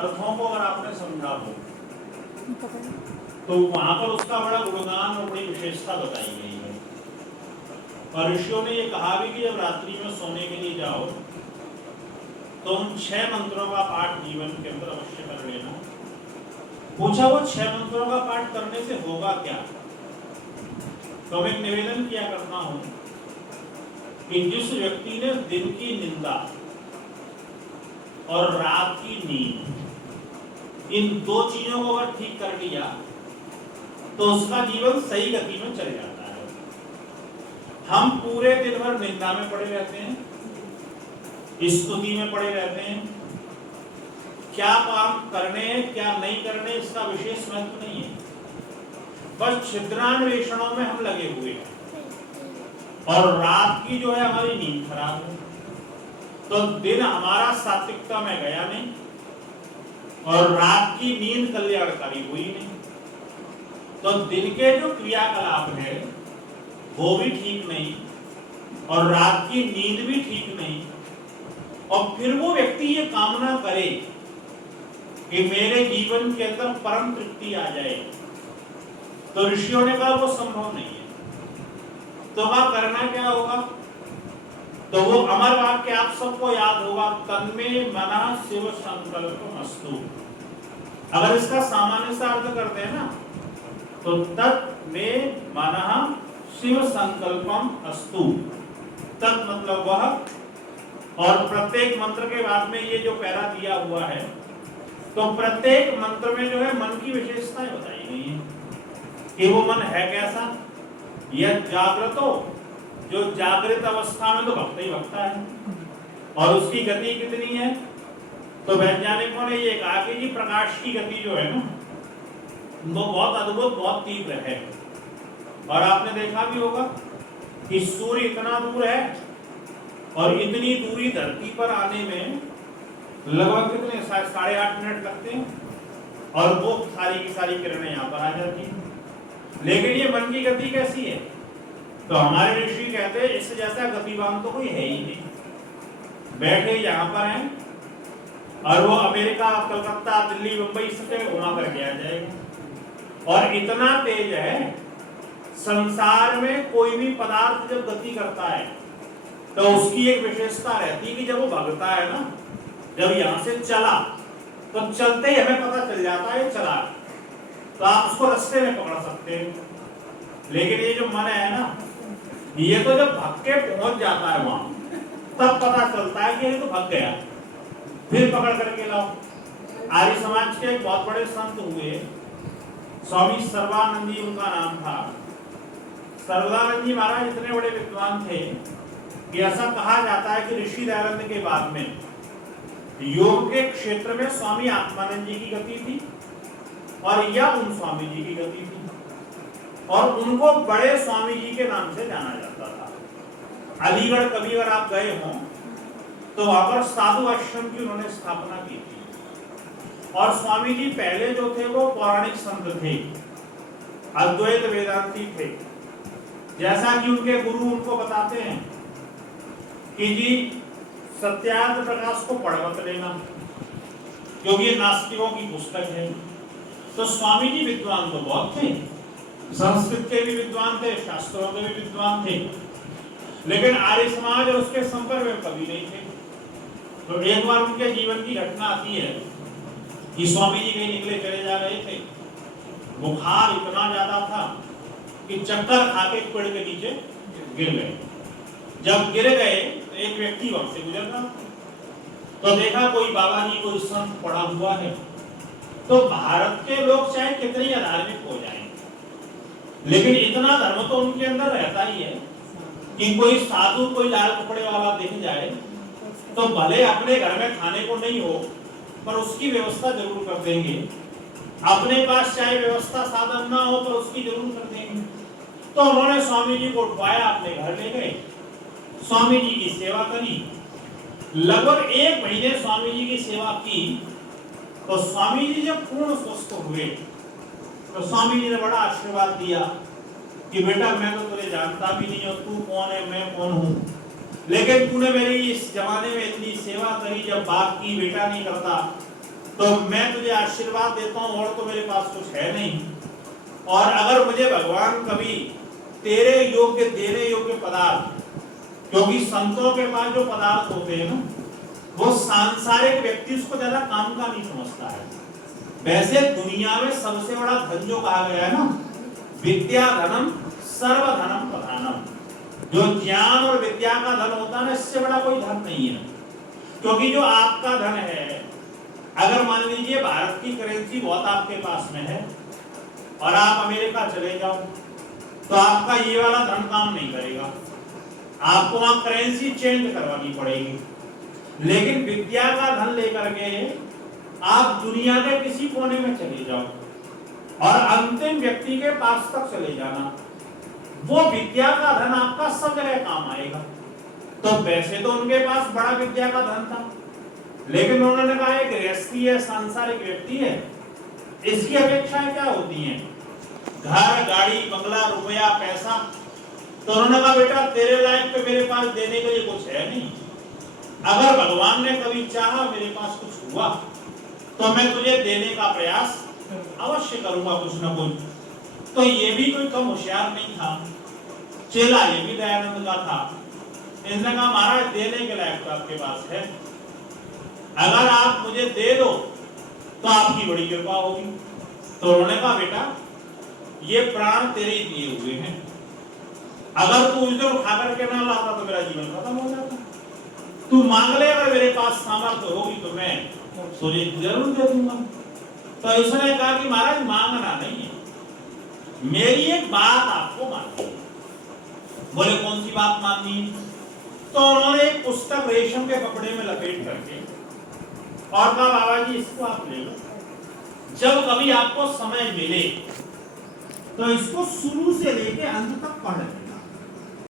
अर्थों को अगर आपने समझा हो तो वहां पर उसका बड़ा गुणगान और बड़ी विशेषता बताई गई है। और ऋषियों ने ये कहा भी कि जब रात्रि में सोने के लिए जाओ तो उन 6 मंत्रों का पाठ जीवन के अंदर अवश्य कर लेना। पूछा वो 6 मंत्रों का पाठ करने से होगा क्या? तो मैं निवेदन किया करता हूं कि जिस व्यक्ति ने दिन की निंदा और रात की नींद, इन 2 चीजों को अगर ठीक कर लिया तो उसका जीवन सही गति में चल जाता है। हम पूरे दिन भर निंदा में पड़े रहते हैं, स्तुति में पड़े रहते हैं, क्या काम करने क्या नहीं करने इसका विशेष महत्व नहीं है, बस छिद्रान्वेषणों में हम लगे हुए हैं। और रात की जो है हमारी नींद खराब है, तो दिन हमारा सात्विकता में गया नहीं और रात की नींद कल्याणकारी हुई नहीं। तो दिन के जो क्रियाकलाप है वो भी ठीक नहीं और रात की नींद भी ठीक नहीं, और फिर वो व्यक्ति ये कामना करे कि मेरे जीवन के अंदर परम तृप्ति आ जाए, तो ऋषियों ने कहा वो संभव नहीं है। तो वहां करना क्या होगा? तो वो अमर वाक्य आप सबको याद होगा, तन्मे मनः शिव संकल्पमस्तु। अगर इसका सामान्य सा अर्थ करते हैं ना तो तन्मे मनः शिव संकल्पम अस्तु। तत् मतलब वह, और प्रत्येक मंत्र के बाद में ये जो पैरा दिया हुआ है तो प्रत्येक मंत्र में जो है मन की विशेषताएं बताई गई है कि वो मन है कैसा। यह जागृत हो, जो जागृत अवस्था में तो भक्त ही भक्ता है, और उसकी गति कितनी है? तो वैज्ञानिकों ने ये कहा कि जी प्रकाश की गति जो है ना वो बहुत अद्भुत, बहुत तीव्र है। और आपने देखा भी होगा कि सूर्य इतना दूर है और इतनी दूरी धरती पर आने में लगभग कितने 8.5 मिनट लगते हैं, और वो सारी की सारी किरणें यहाँ पर आ जाती हैं। लेकिन ये मन की गति कैसी है? तो हमारे ऋषि कहते हैं इससे जैसा गतिवान तो कोई है ही नहीं। बैठे यहाँ पर हैं और वो अमेरिका, कलकत्ता, दिल्ली, मुंबई से घुमा करके आ जाएगा। और इतना तेज है, संसार में कोई भी पदार्थ जब गति करता है तो उसकी एक विशेषता रहती है कि जब वो भागता है ना, जब यहाँ से चला तो चलते ही हमें पता चल जाता है चला, तो आप उसको रास्ते में पकड़ सकते हैं। लेकिन ये जो मन है ना, ये तो जब भाग के पहुंच जाता है वहां तब पता चलता है कि ये तो भाग गया, फिर पकड़ करके लाओ। आर्य समाज के एक बहुत बड़े संत हुए, स्वामी सर्वानंद जी उनका नाम था। सर्वानंद जी महाराज इतने बड़े विद्वान थे कि ऐसा कहा जाता है कि ऋषि दयानंद के बाद में योग के क्षेत्र में स्वामी आत्मानंद जी की गति थी और या उन स्वामी जी की गति थी, और उनको बड़े स्वामी जी के नाम से जाना जाता था। अलीगढ़ कभी अगर आप गए हों तो वहां पर साधु आश्रम की उन्होंने स्थापना की थी। और स्वामी जी पहले जो थे वो पौराणिक संत थे, अद्वैत वेदांती थे। जैसा कि उनके गुरु उनको बताते हैं कि जी सत्यार्थ प्रकाश को पढ़ मत लेना क्योंकि ये नास्तिकों की पुस्तक है। तो स्वामी जी विद्वान तो बहुत थे, संस्कृत के भी विद्वान थे, शास्त्रों के भी विद्वान थे, लेकिन आर्य समाज और उसके संपर्क में कभी नहीं थे। तो एक बार उनके जीवन की घटना आती है कि स्वामी जी कहीं निकले चले जा रहे थे, बुखार इतना ज्यादा था कि चक्कर खा के पेड़ के नीचे गिर गए। जब गिर गए तो एक व्यक्ति वहां से गुजर रहा, तो देखा कोई बाबा जी कोई संत पड़ा हुआ है। तो भारत के लोग चाहे कितने ही धार्मिक हो जाएं, लेकिन इतना धर्म तो उनके अंदर रहता ही है कि कोई साधु कोई लाल कपड़े वाला दिख जाए तो भले अपने घर में खाने को नहीं हो पर उसकी व्यवस्था जरूर कर देंगे। अपने पास चाहे व्यवस्था साधन ना हो तो उसकी जरूर कर देंगे। तो उन्होंने स्वामी जी को उठवाया, अपने घर ले गए, स्वामी जी की सेवा करी। लगभग 1 महीने स्वामी जी की सेवा की। तो स्वामी जी जब पूर्ण स्वस्थ हुए तो स्वामी जी ने बड़ा आशीर्वाद दिया कि बेटा मैं तो तुझे जानता भी नहीं, और तू कौन है मैं कौन हूँ, लेकिन तूने मेरी इस जमाने में इतनी सेवा करी, जब बाप की बेटा नहीं करता तो मैं तुझे आशीर्वाद देता हूं, और तो मेरे पास कुछ है नहीं, और अगर मुझे भगवान कभी तेरे योग्य देने योग्य पदार्थ, क्योंकि संतों के पास जो पदार्थ होते हैं ना, वो सांसारिक व्यक्ति उसको ज्यादा काम का नहीं समझता है। वैसे दुनिया में सबसे बड़ा धन जो कहा गया है ना, विद्या धनम सर्वधनम प्रधानम, जो ज्ञान और विद्या का धन होता है ना, इससे बड़ा कोई धन नहीं है। क्योंकि जो आपका धन है, अगर मान लीजिए भारत की करेंसी बहुत आपके पास में है और आप अमेरिका चले जाओ, तो आपका ये वाला धन काम नहीं करेगा, आपको वहां करेंसी चेंज करवानी पड़ेगी। लेकिन विद्या का धन लेकर के आप दुनिया के किसी कोने में चले जाओ और अंतिम व्यक्ति के पास तक चले जाना, वो विद्या का धन आपका सब जगह काम आएगा। तो वैसे तो उनके पास बड़ा विद्या का धन था, लेकिन उन्होंने कहा एक गृहस्थी है, सांसारिक व्यक्ति है, इसकी अपेक्षाएं क्या होती हैं? घर, गाड़ी, बंगला, रुपया, पैसा। तो उन्होंने कहा बेटा तेरे लायक तो मेरे पास देने के लिए कुछ है नहीं, अगर भगवान ने कभी चाहा मेरे पास कुछ हुआ तो मैं तुझे देने का प्रयास अवश्य करूंगा कुछ न कुछ। तो ये भी कोई कम होशियार नहीं था, चेला ये भी दयानंद का था। इसने कहा महाराज देने के लायक तो आपके पास है, अगर आप मुझे दे दो तो आपकी बड़ी कृपा होगी। तो उन्होंने कहा बेटा ये प्राण तेरे ही दिए हुए हैं, अगर तू इधर उठा करके ना लाता तो मेरा जीवन खत्म हो जाता, तू मांग ले, अगर मेरे पास सामर्थ्य होगी तो मैं तुझे जरूर दे दूंगा। तो इसने कहा कि महाराज मांगना नहीं है, मेरी एक बात आपको माननी है। बोले कौन सी बात माननी है? तो उन्होंने एक पुस्तक रेशम के कपड़े में लपेट करके और कहा बाबा जी इसको आप ले लो, जब कभी आपको समय मिले तो इसको शुरू से लेके अंत तक पढ़ लें।